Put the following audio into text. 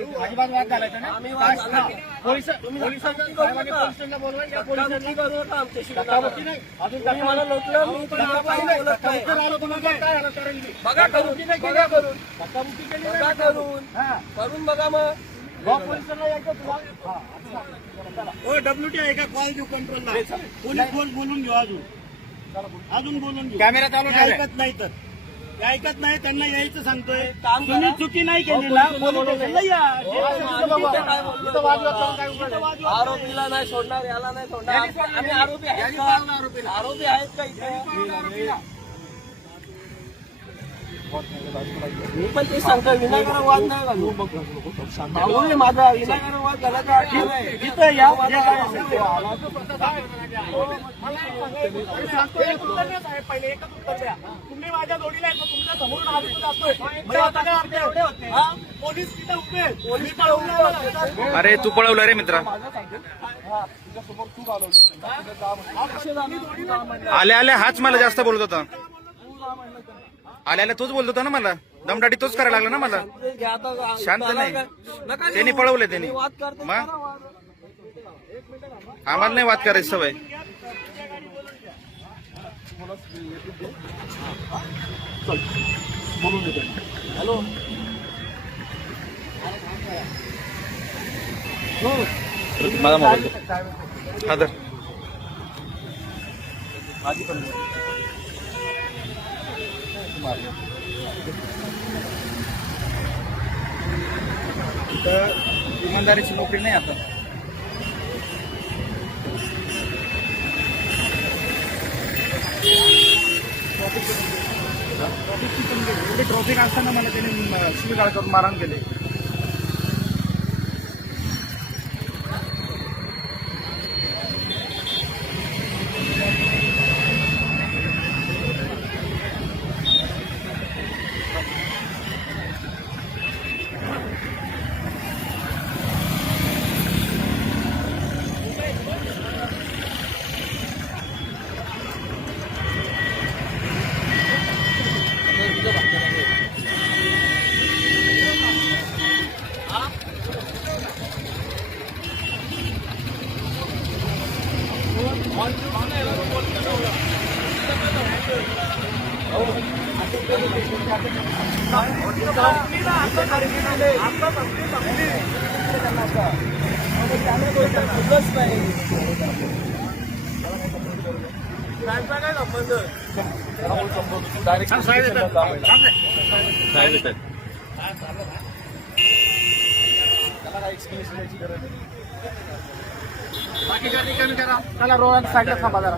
अजिबात वाद घालायचा ना. पोलिसांना बोलवा या पोलिसांनी करू नका आमच्याशी. धक्काबुक्की नाही. अजून तुम्ही मला लोटलं मी धक्काबुक्की नाही. धक्काबुक्की झालं तुम्हाला काय झालं करेल मी. बघा करून बघा करून धक्काबुक्की केली बघा करून बघा मग. पोलिसांना यायचं तुला. डब्ल्यूटी आहे का कॉल देऊ कंट्रोलला. पोलीस बोलून घेऊ अजून बोलून घेऊ. कॅमेरा चालू ऐकत नाही तर ऐकत नाही त्यांना यायचं सांगतोय. तुम्ही चुकी नाही केली ना आरोपीला नाही सोडणार याला नाही सोडणार. आम्ही आरोपी आहेत का इथे. मी पण ते सांगतो विनाकारण वाद नाही घालू. माझा विनाकारण वाद झाला तर तिथं या पहिले एकच उत्तर द्या. तुम्ही माझ्या जोडीला आहे तुमच्या समोरून पोलीस तिथे उभे पोलीस पळवून. अरे तू पळवलं रे मित्रा. तुझ्यासमोर तू घालवलं. आल्या आल्या हाच मला जास्त बोलत होता. आल्या आल्या तोच बोलत होता ना मला. दमदाटी तोच करायला लागला ना मला. शांत नाही त्यांनी पळवले त्यांनी. मग आम्हाला नाही वाद करायची सवय. हॅलो माझा मोबाईल हा तर इमानदारीची नोकरी नाही आता. ट्रॉफिक असताना मला त्याने शिवीगाळ करून मारहाण केले. बाकी गर्दी कमी करा. त्याला रोड साईडला थांबा जरा.